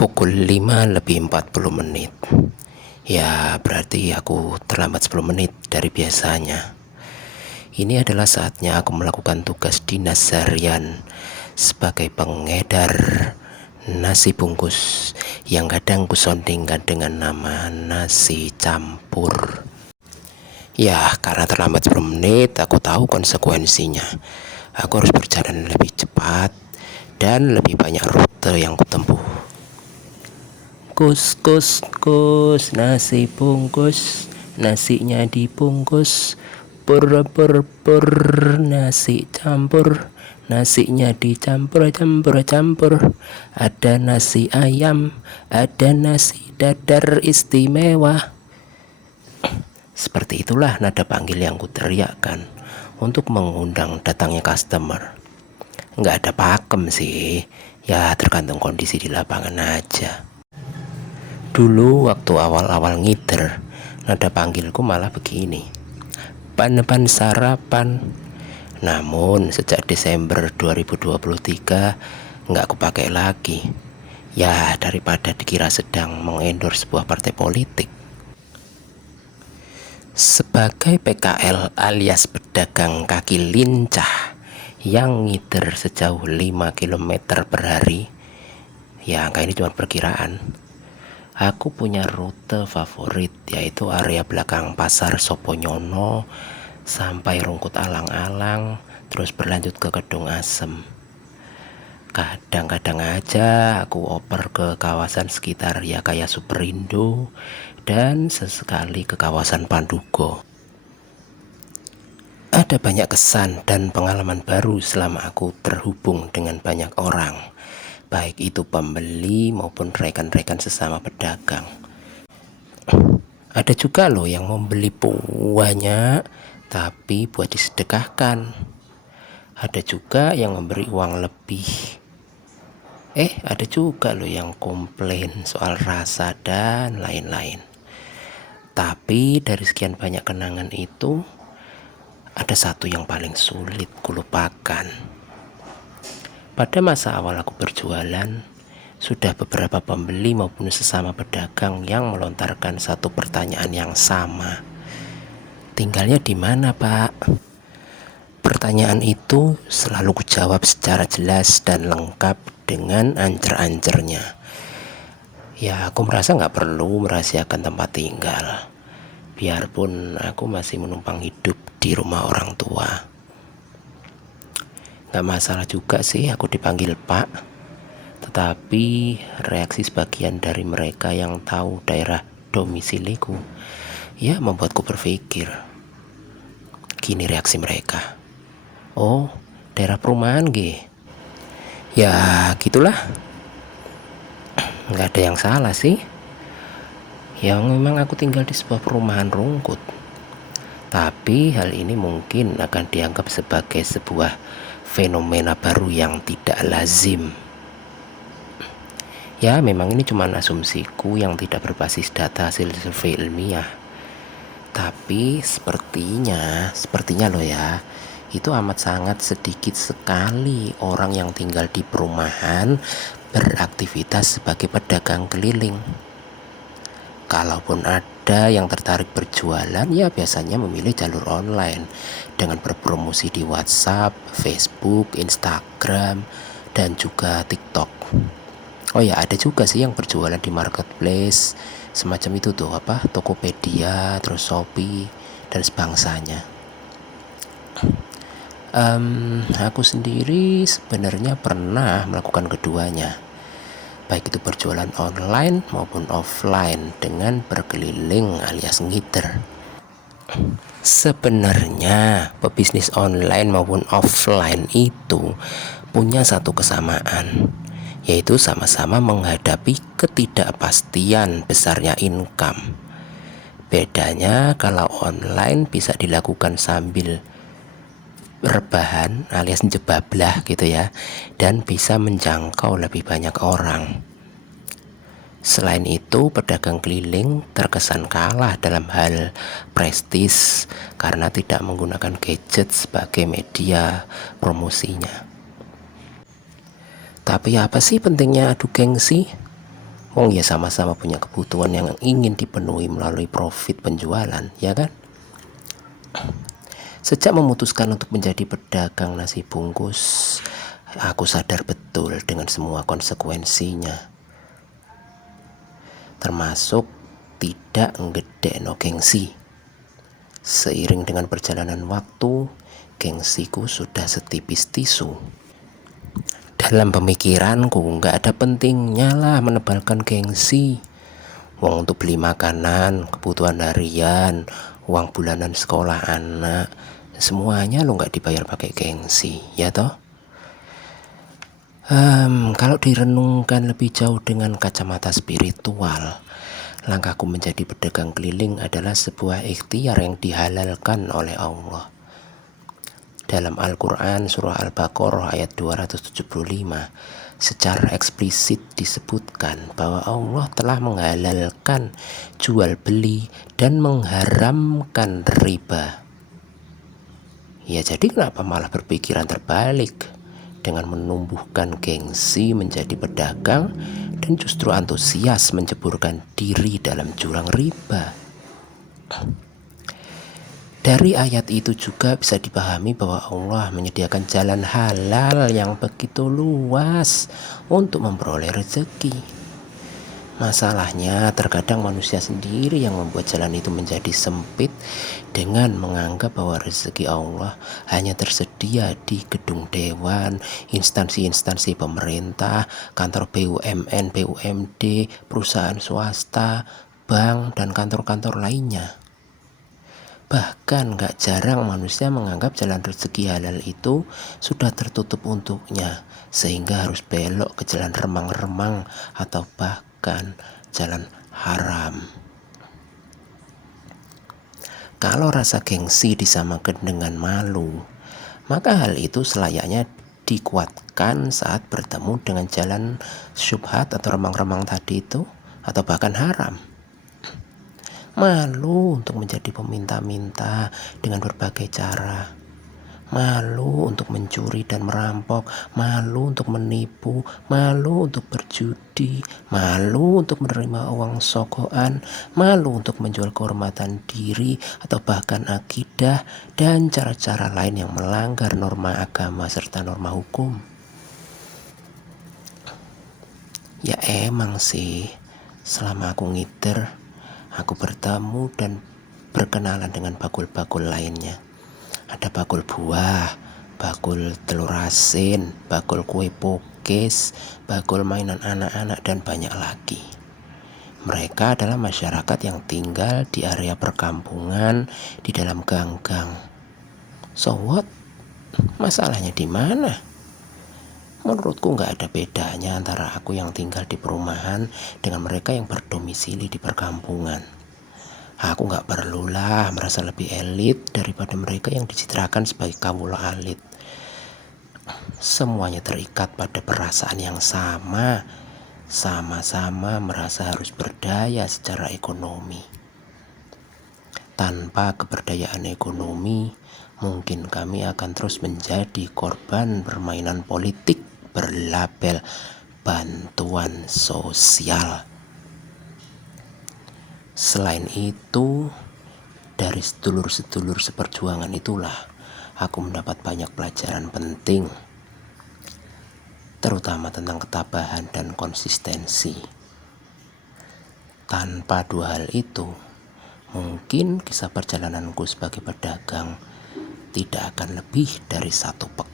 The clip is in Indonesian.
Pukul 5:40. Ya, berarti aku terlambat 10 menit dari biasanya. Ini adalah saatnya aku melakukan tugas dinas harian sebagai pengedar nasi bungkus yang kadang kusondingkan dengan nama nasi campur. Ya, karena terlambat 10 menit, aku tahu konsekuensinya. Aku harus berjalan lebih cepat dan lebih banyak rute yang kutempuh. Kus kus kus nasi bungkus, nasinya dibungkus. Pur pur pur nasi campur, nasinya dicampur campur campur. Ada nasi ayam, ada nasi dadar istimewa. Seperti itulah nada panggil yang kuteriakkan untuk mengundang datangnya customer. Nggak ada pakem sih, ya tergantung kondisi di lapangan aja. Dulu waktu awal-awal ngider, nada panggilku malah begini. Pan sarapan. Namun sejak Desember 2023 nggak aku pakai lagi. Ya daripada dikira sedang mengendorse sebuah partai politik. Sebagai PKL alias pedagang kaki lincah yang ngider sejauh 5 km per hari, ya angka ini cuma perkiraan. Aku punya rute favorit, yaitu area belakang pasar Soponyono sampai Rungkut Alang-alang, terus berlanjut ke Kedung Asem. Kadang-kadang aja aku oper ke kawasan sekitar ya kayak Superindo dan sesekali ke kawasan Pandugo. Ada banyak kesan dan pengalaman baru selama aku terhubung dengan banyak orang, baik itu pembeli maupun rekan-rekan sesama pedagang. Ada juga loh yang membeli banyak tapi buat disedekahkan. Ada juga yang memberi uang lebih. Ada juga loh yang komplain soal rasa dan lain-lain. Tapi dari sekian banyak kenangan itu, ada satu yang paling sulit kulupakan. Pada masa awal aku berjualan, sudah beberapa pembeli maupun sesama pedagang yang melontarkan satu pertanyaan yang sama. Tinggalnya di mana, Pak? Pertanyaan itu selalu kujawab secara jelas dan lengkap dengan ancer-ancernya. Ya, aku merasa nggak perlu merahasiakan tempat tinggal. Biarpun aku masih menumpang hidup di rumah orang tua. Gak masalah juga sih aku dipanggil Pak. Tetapi reaksi sebagian dari mereka yang tahu daerah domisiliku ya membuatku berpikir. Gini reaksi mereka. Oh, daerah perumahan G. Ya gitulah. Gak ada yang salah sih. Yang memang aku tinggal di sebuah perumahan Rungkut. Tapi hal ini mungkin akan dianggap sebagai sebuah fenomena baru yang tidak lazim. Ya memang ini cuma asumsiku yang tidak berbasis data hasil survei ilmiah. Tapi sepertinya loh ya, itu amat sangat sedikit sekali orang yang tinggal di perumahan beraktivitas sebagai pedagang keliling. Kalaupun ada yang tertarik berjualan, ya biasanya memilih jalur online dengan berpromosi di WhatsApp, Facebook, Instagram, dan juga TikTok. Oh ya, ada juga sih yang berjualan di marketplace semacam itu tuh, Tokopedia, terus Shopee, dan sebangsanya. Aku sendiri sebenarnya pernah melakukan keduanya, baik itu berjualan online maupun offline dengan berkeliling alias ngider. Sebenarnya pebisnis online maupun offline itu punya satu kesamaan, yaitu sama-sama menghadapi ketidakpastian besarnya income. Bedanya kalau online bisa dilakukan sambil rebahan alias jebablah gitu ya, dan bisa menjangkau lebih banyak orang. Selain itu, pedagang keliling terkesan kalah dalam hal prestis karena tidak menggunakan gadget sebagai media promosinya. Tapi apa sih pentingnya adu gengsi? Wong ya sama-sama punya kebutuhan yang ingin dipenuhi melalui profit penjualan, ya kan? Sejak memutuskan untuk menjadi pedagang nasi bungkus, aku sadar betul dengan semua konsekuensinya. Termasuk tidak ngedekno gengsi. Seiring dengan perjalanan waktu, gengsiku sudah setipis tisu. Dalam pemikiranku gak ada pentingnya lah menebalkan gengsi. Uang untuk beli makanan, kebutuhan harian, uang bulanan sekolah anak, semuanya lo gak dibayar pakai gengsi, ya toh? Kalau direnungkan lebih jauh dengan kacamata spiritual, langkahku menjadi pedagang keliling adalah sebuah ikhtiar yang dihalalkan oleh Allah. Dalam Al-Quran surah Al-Baqarah ayat 275 secara eksplisit disebutkan bahwa Allah telah menghalalkan jual beli dan mengharamkan riba. Ya jadi kenapa malah berpikiran terbalik dengan menumbuhkan gengsi menjadi pedagang dan justru antusias menceburkan diri dalam jurang riba. Dari ayat itu juga bisa dipahami bahwa Allah menyediakan jalan halal yang begitu luas untuk memperoleh rezeki. Masalahnya terkadang manusia sendiri yang membuat jalan itu menjadi sempit dengan menganggap bahwa rezeki Allah hanya tersedia di gedung dewan, instansi-instansi pemerintah, kantor BUMN, BUMD, perusahaan swasta, bank, dan kantor-kantor lainnya. Bahkan gak jarang manusia menganggap jalan rezeki halal itu sudah tertutup untuknya, sehingga harus belok ke jalan remang-remang atau bahkan jalan haram. Kalau rasa gengsi disamakan dengan malu, maka hal itu selayaknya dikuatkan saat bertemu dengan jalan syubhat atau remang-remang tadi itu, atau bahkan haram. Malu untuk menjadi peminta-minta dengan berbagai cara. Malu untuk mencuri dan merampok. Malu untuk menipu. Malu untuk berjudi. Malu untuk menerima uang sogokan. Malu untuk menjual kehormatan diri atau bahkan akidah dan cara-cara lain yang melanggar norma agama serta norma hukum. Ya emang sih, selama aku ngider, aku bertemu dan berkenalan dengan bakul-bakul lainnya. Ada bakul buah, bakul telur asin, bakul kue pukis, bakul mainan anak-anak, dan banyak lagi. Mereka adalah masyarakat yang tinggal di area perkampungan di dalam gang-gang. So what? Masalahnya di mana? Menurutku gak ada bedanya antara aku yang tinggal di perumahan dengan mereka yang berdomisili di perkampungan. Aku gak perlulah merasa lebih elit daripada mereka yang dicitrakan sebagai kawula alit. Semuanya terikat pada perasaan yang sama, sama-sama merasa harus berdaya secara ekonomi. Tanpa keberdayaan ekonomi, mungkin kami akan terus menjadi korban permainan politik berlabel bantuan sosial. Selain itu, dari sedulur-sedulur seperjuangan itulah aku mendapat banyak pelajaran penting, terutama tentang ketabahan dan konsistensi. Tanpa dua hal itu, mungkin kisah perjalananku sebagai pedagang tidak akan lebih dari 1 pekan.